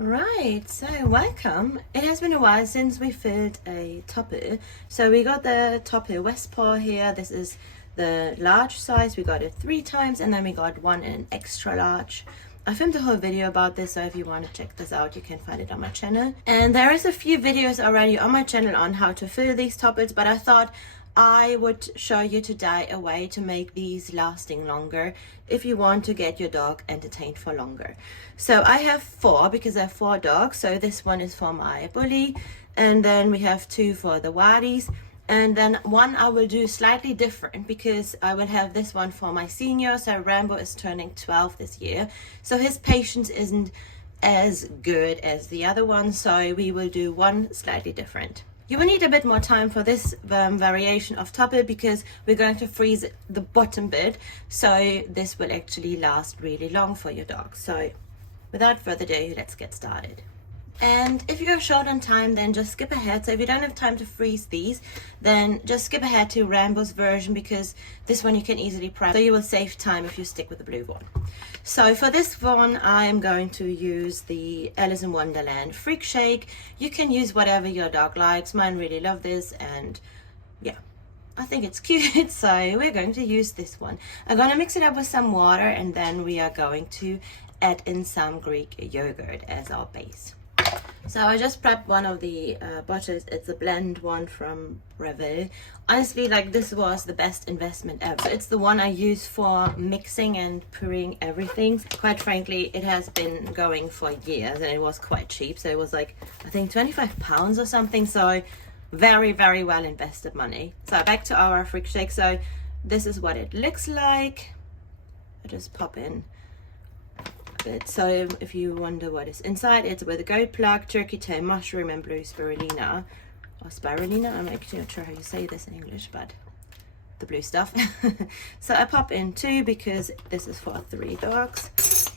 Right, so welcome. It has been a while since we filled a TOPPL. So we got the TOPPL Westpaw here. This is the large size. We got it 3 times, and then we got one in extra large. I filmed a whole video about this, so if you want to check this out, you can find it on my channel. And there is a few videos already on my channel on how to fill these TOPPLs, but I thought I would show you today a way to make these lasting longer if you want to get your dog entertained for longer. So I have 4 because I have 4 dogs. So this one is for my bully, and then we have 2 for the waddies, and then one I will do slightly different because I will have this one for my senior. So Rambo is turning 12 this year, so his patience isn't as good as the other one, so we will do one slightly different. You will need a bit more time for this variation of TOPPL because we're going to freeze the bottom bit, so this will actually last really long for your dog. So without further ado, let's get started. And if you go short on time, then just skip ahead. So if you don't have time to freeze these, then just skip ahead to Rambo's version because this one you can easily prep. So you will save time if you stick with the blue one. So for this one, I am going to use the Alice in Wonderland Freak Shake. You can use whatever your dog likes. Mine really love this, and yeah, I think it's cute, so we're going to use this one. I'm going to mix it up with some water, and then we are going to add in some Greek yogurt as our base. So I just prepped one of the bottles. It's a blend one from Revel. Honestly, like, this was the best investment ever. It's the one I use for mixing and pouring everything. Quite frankly, it has been going for years and it was quite cheap. So it was like, I think £25 or something. So very, very well invested money. So back to our Freak Shake. So this is what it looks like. I just pop in. So if you wonder what is inside, it's with a goat plug, turkey tail, mushroom, and blue spirulina, or spirulina. I'm actually not sure how you say this in English, but the blue stuff. So I pop in 2 because this is for 3 dogs,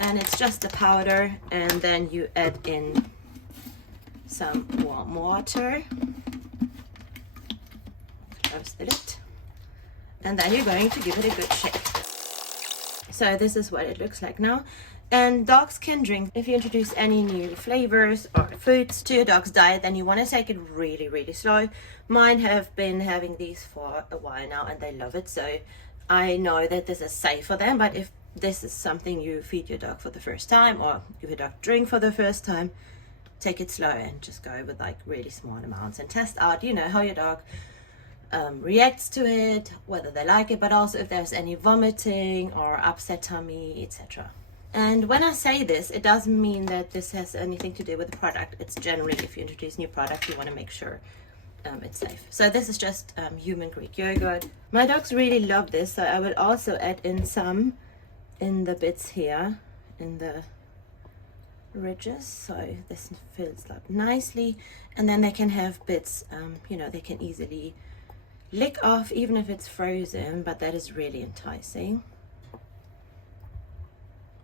and it's just the powder, and then you add in some warm water. Close the lid, and then you're going to give it a good shake. So this is what it looks like now. And dogs can drink. If you introduce any new flavors or foods to your dog's diet, then you want to take it really, really slow. Mine have been having these for a while now and they love it. So I know that this is safe for them. But if this is something you feed your dog for the first time or give your dog drink for the first time, take it slow and just go with like really small amounts and test out, you know, how your dog reacts to it, whether they like it, but also if there's any vomiting or upset tummy, etc. And when I say this, it doesn't mean that this has anything to do with the product. It's generally, if you introduce new product, you want to make sure it's safe. So this is just human Greek yogurt. My dogs really love this, so I will also add in some in the bits here, in the ridges, so this fills up nicely, and then they can have bits, you know, they can easily lick off even if it's frozen, but that is really enticing.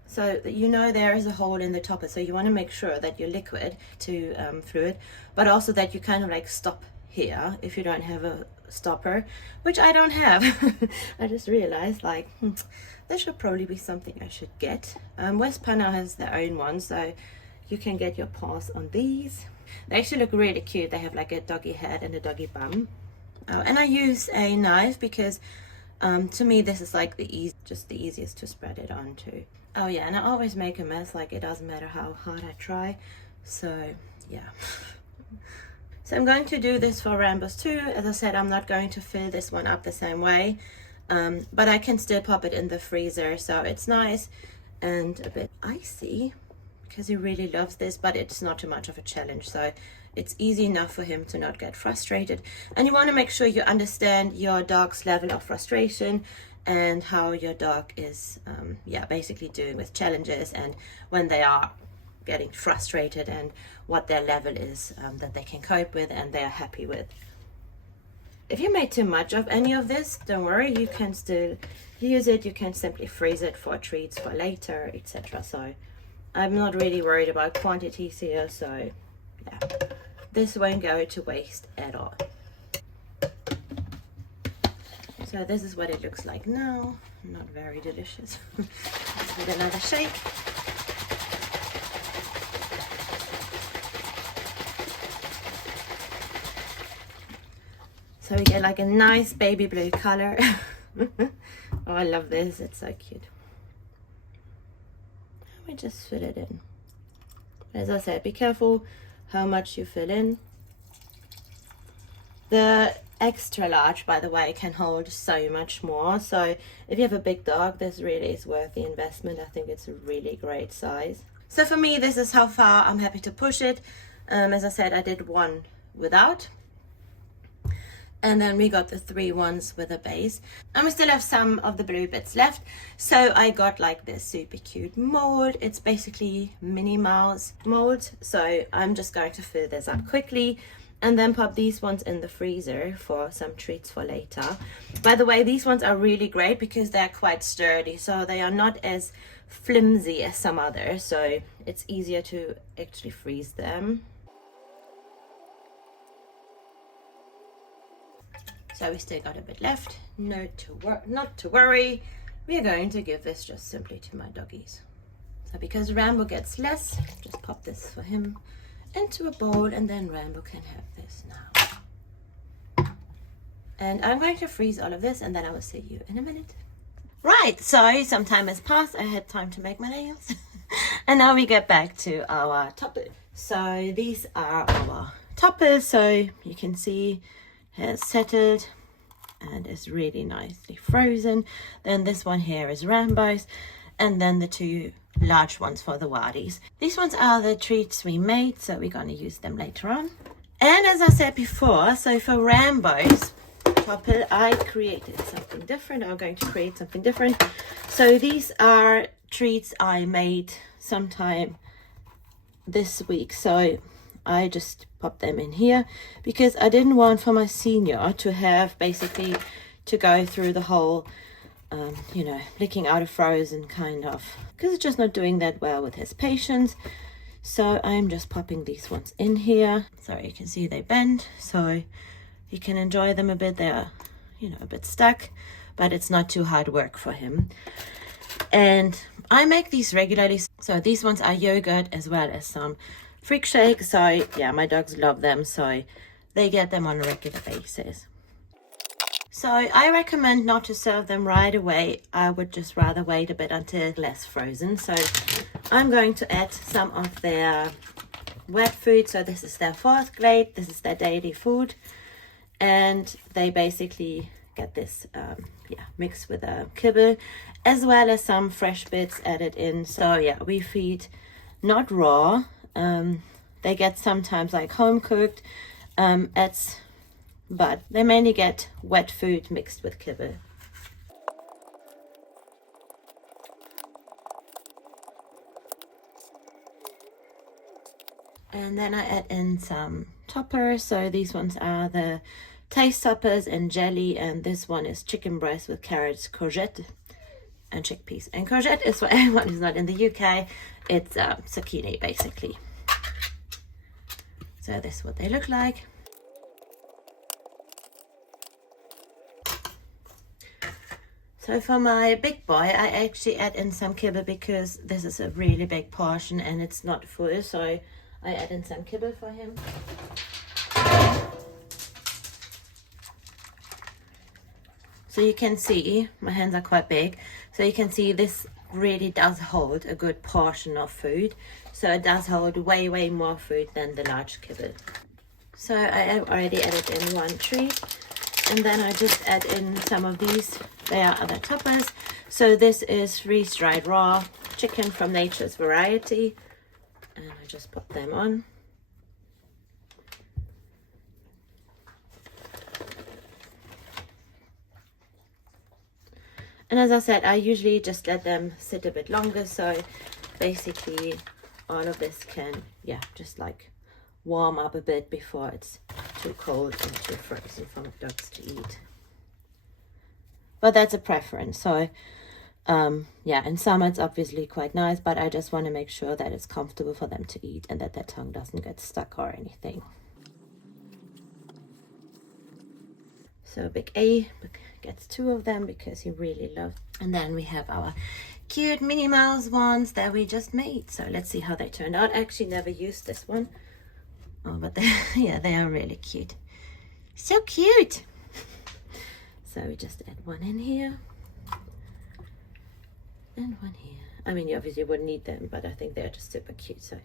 So you know there is a hole in the topper, so you want to make sure that your liquid to fluid, but also that you kind of like stop here if you don't have a stopper, which I don't have. I just realized like this should probably be something I should get. Westpaw now has their own one, so you can get your paws on these. They actually look really cute. They have like a doggy head and a doggy bum. And I use a knife because to me this is like just the easiest to spread it onto. Oh yeah, and I always make a mess, like it doesn't matter how hard I try. So yeah. So I'm going to do this for Rambo's too. As I said, I'm not going to fill this one up the same way, but I can still pop it in the freezer, so it's nice and a bit icy because he really loves this, but it's not too much of a challenge, so it's easy enough for him to not get frustrated. And you want to make sure you understand your dog's level of frustration and how your dog is basically doing with challenges and when they are getting frustrated and what their level is that they can cope with and they're happy with. If you made too much of any of this, don't worry, you can still use it. You can simply freeze it for treats for later, etc. So I'm not really worried about quantities here, so yeah, this won't go to waste at all. So this is what it looks like now. Not very delicious. Let's give it another shake. So we get like a nice baby blue color. Oh, I love this. It's so cute. We just fill it in. As I said, be careful how much you fill in. The extra large, by the way, can hold so much more. So if you have a big dog, this really is worth the investment. I think it's a really great size. So for me, this is how far I'm happy to push it. As I said, I did one without. And then we got the 3 ones with a base. And we still have some of the blue bits left. So I got like this super cute mold. It's basically Minnie Mouse mold. So I'm just going to fill this up quickly and then pop these ones in the freezer for some treats for later. By the way, these ones are really great because they're quite sturdy. So they are not as flimsy as some others. So it's easier to actually freeze them. So we still got a bit left. Not to worry. We are going to give this just simply to my doggies. So because Rambo gets less, just pop this for him into a bowl, and then Rambo can have this now. And I'm going to freeze all of this, and then I will see you in a minute. Right, so some time has passed. I had time to make my nails. And now we get back to our topper. So these are our toppers. So you can see has settled and is really nicely frozen. Then this one here is Rambo's, and then the 2 large ones for the Waddies. These ones are the treats we made, so we're going to use them later on. And as I said before, so for Rambo's TOPPL, I created something different. I'm going to create something different. So these are treats I made sometime this week. So I just popped them in here because I didn't want for my senior to have basically to go through the whole, you know, licking out of frozen kind of, because it's just not doing that well with his patience. So I'm just popping these ones in here. So you can see they bend, so you can enjoy them a bit. They're, you know, a bit stuck, but it's not too hard work for him. And I make these regularly. So these ones are yogurt as well as some freak shake. So yeah, my dogs love them, so they get them on a regular basis. So I recommend not to serve them right away. I would just rather wait a bit until it's less frozen. So I'm going to add some of their wet food. So this is their 4th grade, this is their daily food, and they basically get this mixed with a kibble as well as some fresh bits added in. So yeah, we feed not raw. They get sometimes like home cooked, but they mainly get wet food mixed with kibble. And then I add in some toppers. So these ones are the taste toppers and jelly, and this one is chicken breast with carrots, courgette, and chickpeas. And courgette is for anyone who's not in the UK. It's zucchini basically. So this is what they look like. So for my big boy, I actually add in some kibble because this is a really big portion and it's not full. So I add in some kibble for him. So you can see, my hands are quite big. So you can see this really does hold a good portion of food. So it does hold way, way more food than the large kibble. So I already added in 1 treat. And then I just add in some of these. They are other toppers. So this is freeze-dried raw chicken from Nature's Variety. And I just put them on. And as I said, I usually just let them sit a bit longer. So basically all of this can, just like warm up a bit before it's too cold and too frozen for my dogs to eat. But that's a preference. So in summer it's obviously quite nice, but I just want to make sure that it's comfortable for them to eat and that their tongue doesn't get stuck or anything. So Big A gets 2 of them because he really loves. And then we have our cute Minnie Mouse ones that we just made. So let's see how they turned out. I actually never used this one. Oh, but they are really cute. So cute. So we just add one in here and one here. I mean, you obviously wouldn't need them, but I think they're just super cute, so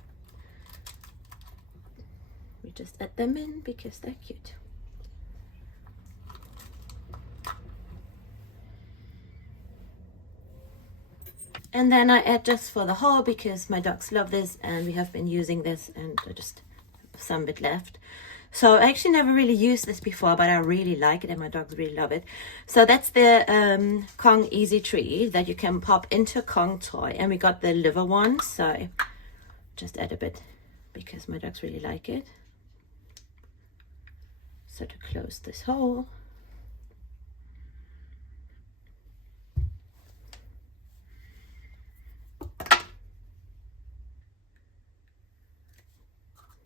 we just add them in because they're cute. And then I add just for the haul because my dogs love this and we have been using this, and I just have some bit left. So I actually never really used this before, but I really like it and my dogs really love it. So that's the Kong Easy Tree that you can pop into a Kong toy, and we got the liver one, so just add a bit because my dogs really like it. So to close this hole,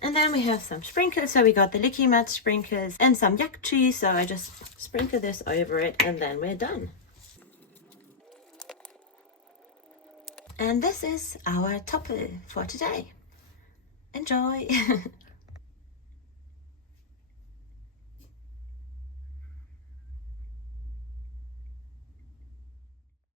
and then we have some sprinkles. So we got the Licky Mat sprinkles and some yak cheese. So I just sprinkle this over it and then we're done. And this is our topple for today. Enjoy!